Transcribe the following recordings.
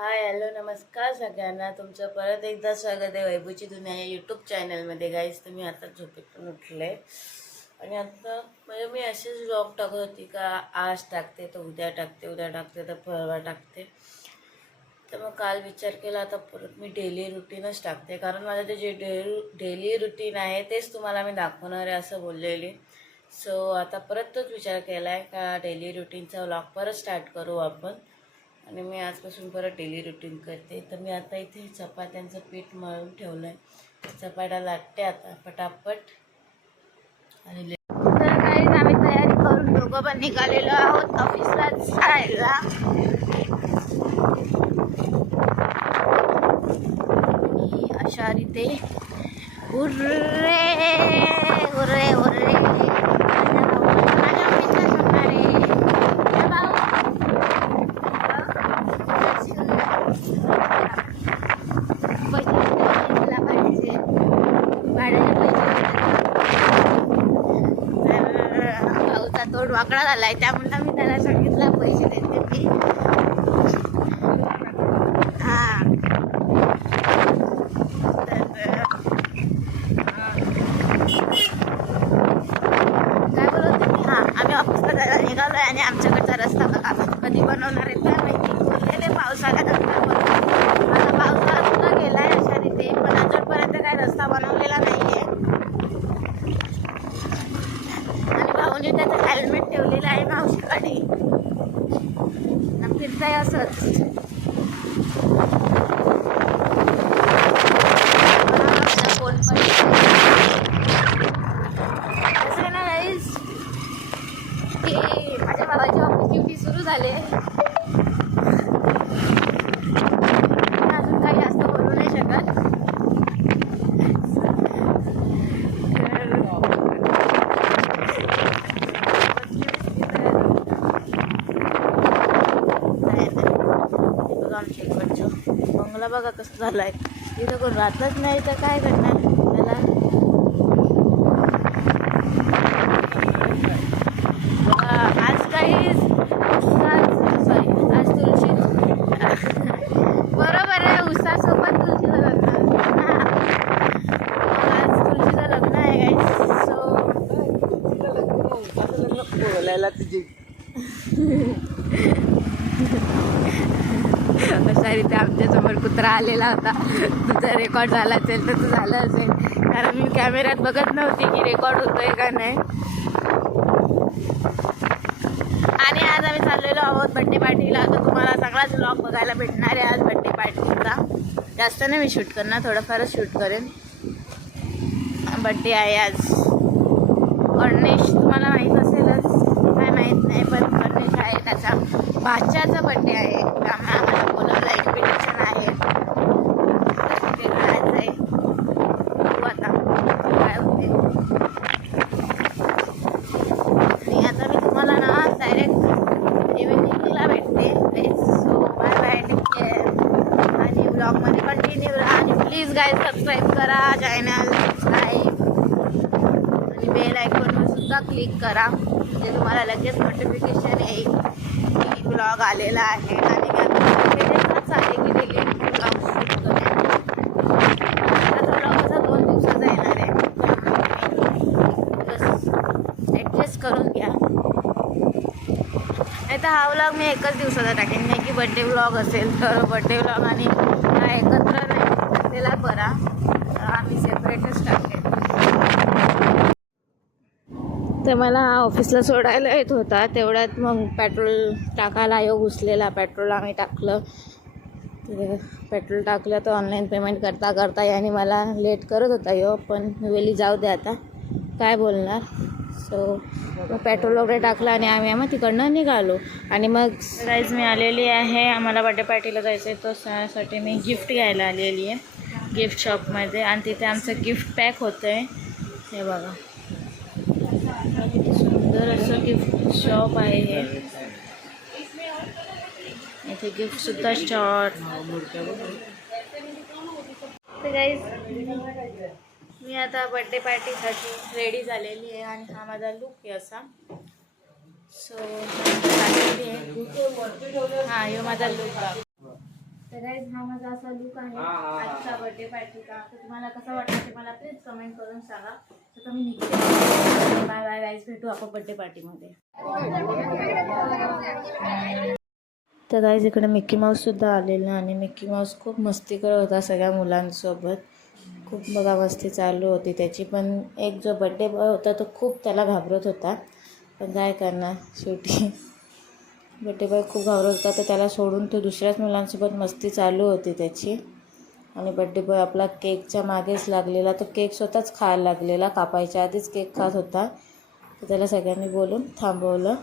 Hi hello नमस्कार सगळ्यांना. तुमचं परत एकदा स्वागत आहे वैभूची दुनिया या यूट्यूब चॅनलमध्ये गाईस तुम्ही आता झोपेतून उठले. आणि आता म्हणजे मी असेच ब्लॉग टाकत होती का आज टाकते तर उद्या टाकते उद्या टाकते तर परवा टाकते. तर मग काल विचार केला आता परत मी डेली रुटीनच टाकते. कारण माझं ते जे डेली डेली रुटीन आहे तेच तुम्हाला मी दाखवणार आहे असं बोललेली. सो आता परत तोच विचार केला आहे का डेली रुटीनचा व्लॉग परत स्टार्ट करू आपण? आणि मी आजपासून परत डेली रुटीन करते. तर मी आता इथे चपात्यांचं पीठ मळून ठेवलं आहे चपात्या लाटते आता पटापट. आणि तर काही आम्ही तयारी करून दोघं पण निघालेलो आहोत ऑफिसला जायला. अशा रीते उर्रे उर्रे उर्रे माझ्या ऑफिसला जाणार आहे. या भाऊ. पैसे दिला पाहिजे भाड्याचे पैसे भाऊचा तोंड वाकडा झालाय त्यामुळे मी त्याला सांगितलं पैसे देते की हां तर, हा. काय बोलत होती? हा आम्ही ऑफिसला जायला निघालोय आणि आमच्याकडचा रस्ता बघा कधी बनवणार आहे काय माहिती बोललेले पावसाळ्यानंतर बनवू. आता पावसाळा सुद्धा गेलाय अशा रीते पण अजूनपर्यंत काय रस्ता बनवलेला नाहीये आणि भाऊने त्याचं हेल्मेट ठेवलेलं आहे मावशीकडे आणि फिरताय असंच मला फोन पण कसं आहे ना guys, की माझ्या भावाची ऑफिस ड्युटी सुरू झाले पण अजून काही जास्त बोलू नाही शकत बघा आमच्या इकडचं बंगला झाला आहे इथं कोण राहतच नाही तर काय करणार त्याला बघा, आज काही सॉरी आज तुळशी बरोबर आहे उसासोबत तुळशीचं लग्न हा. आज तुळशीचं लग्न आहे गाईस सो बोलायला तुझी अशा रीते आमच्यासमोर कुत्रा आलेला होता. तुझा रेकॉर्ड झाला असेल तर तू झालं असेल. कारण मी कॅमेऱ्यात बघत नव्हती की रेकॉर्ड होतोय का नाही. आणि आज आम्ही चाललेलो आहोत बड्डे पार्टीला तर तुम्हाला सगळाच ब्लॉग बघायला भेटणार आहे आज बड्डे पार्टीचा जास्त नाही मी शूट करणार थोडंफारच शूट करेन. बड्डे आहे आज. गणेश तुम्हाला माहीत असेलच. काय माहीत नाही पण गणेश आहे त्याचा. भाच्याचा बड्डे आहे त्यामुळे आम्हाला बोलवलं इन्व्हिटेशन आहे तिथे जायचं आहे बघू आता काय होते आणि आता मी तुम्हाला ना डायरेक्ट इव्हिनिंगला भेटते so bye bye take care आणि ब्लॉगमध्ये कंटिन्यू राहा काय गाय सबस्क्राईब करा चॅनल सबस्क्राईब आणि बेल आयकॉनवर सुद्धा क्लिक करा. म्हणजे तुम्हाला लगेच नोटिफिकेशन येईल की ब्लॉग आलेला आहे. आणि मी आता आहे की डेली ब्लॉग शूट करेन. आता ब्लॉग असा दोन दिवसाचा येणार आहे. बस ॲडजस्ट करून घ्या. नाही तर हा व्लॉग मी एकच दिवसाचा टाकेन. नाही की बड्डे व्लॉग असेल तर बड्डे व्लॉग आणि असलेला बरा आम्ही सेपरेटच टाकेन तर मला ऑफिसला सोडायला येत होता तेवढ्यात मग पेट्रोल टाकायला योग घुसलेला पेट्रोल आम्ही टाकलं. पेट्रोल टाकलं तर ऑनलाईन पेमेंट करता करता याने मला लेट करत होता यो पण वेली जाऊ दे आता. काय बोलणार? सो मग पेट्रोल वगैरे टाकलं आणि आम्ही मग तिकडनं निघालो. आणि मग गाईज मी आलेली आहे. आम्हाला बड्डे पार्टीला जायचं आहे तो सणासाठी मी गिफ्ट घ्यायला आलेली आहे. गिफ्ट शॉपमध्ये आणि तिथे आमचं गिफ्ट पॅक होतं आहे हे बघा. किती सुंदर असं गिफ्ट शॉप आहे हे. इथे गिफ्ट सुद्धा शॉर्ट तर गाईज मी आता बड्डे पार्टीसाठी रेडी झालेली आहे आणि हा माझा लुक आहे असा. सो आहे. हा यो माझा लुक तर guys, हा माझा असा लुक आहे. आजचा बर्थडे पार्टीचा तर तुम्हाला कसं वाटतं ते मला प्लीज कमेंट करून सांगा. तर मी निघते. बाय बाय गाईज भेटू आपण बर्थडे पार्टीमध्ये तर गाईज इकडे मिक्की माऊस सुद्धा आलेला आणि मिक्की माऊस खूप मस्ती करत होता सगळ्या मुलांसोबत. खूप बघा मस्ती चालू होती त्याची. पण एक जो बड्डे बॉय होता तो खूप त्याला घाबरत होता. पण काय करणार? शेवटी बड्डे बॉय खूप घाबरत होता तर त्याला सोडून तो दुसऱ्याच मुलांसोबत मस्ती चालू होती त्याची. आणि बड्डे बॉय आपला केकच्या मागेच लागलेला तो केक स्वतःच खायला लागलेला कापायच्या आधीच केक खात होता. तर त्याला सगळ्यांनी बोलून थांबवलं.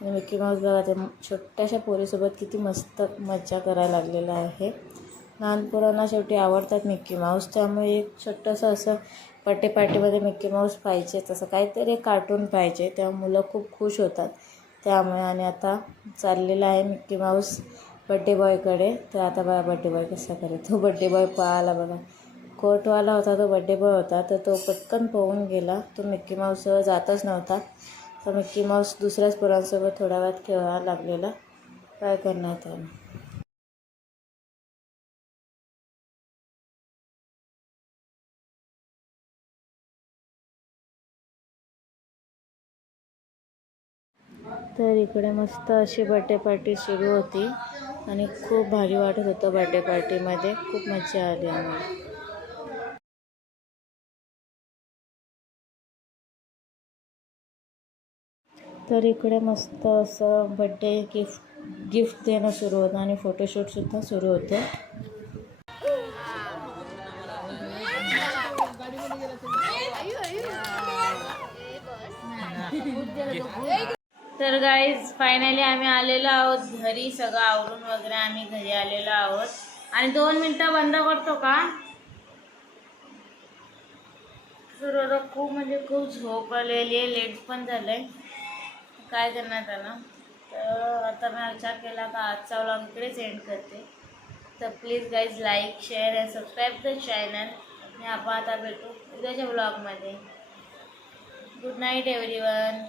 आणि मिकी माऊस बघा ते छोट्याशा पोरीसोबत किती मस्त मज्जा करायला लागलेला आहे. लहान पोरांना शेवटी आवडतात मिक्की माऊस त्यामुळे एक छोटंसं असं बड्डे पार्टीमध्ये मिक्की माऊस पाहिजे तसं काहीतरी कार्टून पाहिजे. तेव्हा मुलं खूप खुश होतात. त्यामुळे आणि आता चाललेला आहे मिक्की माऊस बड्डे बॉयकडे तर आता बघा बड्डे बॉय कसा करे तो बड्डे बॉय पळाला बघा. कोर्टवाला होता तो बड्डे बॉय होता. तर तो पटकन पळून गेला. तो मिक्की माऊसवर जातच नव्हता. तर मिक्की माऊस दुसऱ्याच पोरांसोबत थोड्या वेळात खेळायला लागलेला. काय करणार त्यानं? तर इकडे मस्त अशी बड्डे पार्टी सुरू होती. आणि खूप भारी वाटत होतं बड्डे पार्टीमध्ये खूप मजा आली आम्हाला. तर इकडे मस्त असं बड्डे गिफ्ट गिफ्ट देणं सुरू होतं आणि फोटोशूटसुद्धा सुरू होतं. तर गाईज फायनली आम्ही आलेलो आहोत घरी. सगळं आवरून वगैरे आम्ही घरी आलेलो आहोत. आणि दोन मिनटं बंद करतो का? तर खूप म्हणजे खूप झोप आलेली आहे. लेट पण झालंय. काय करणार त्याला? तर आता मी विचार केला का आजचा व्लॉग इकडेच एंड करते. तर please guys like share and subscribe the channel आणि आपण आता भेटू उद्याच्या ब्लॉगमध्ये गुड नाईट एव्हरी वन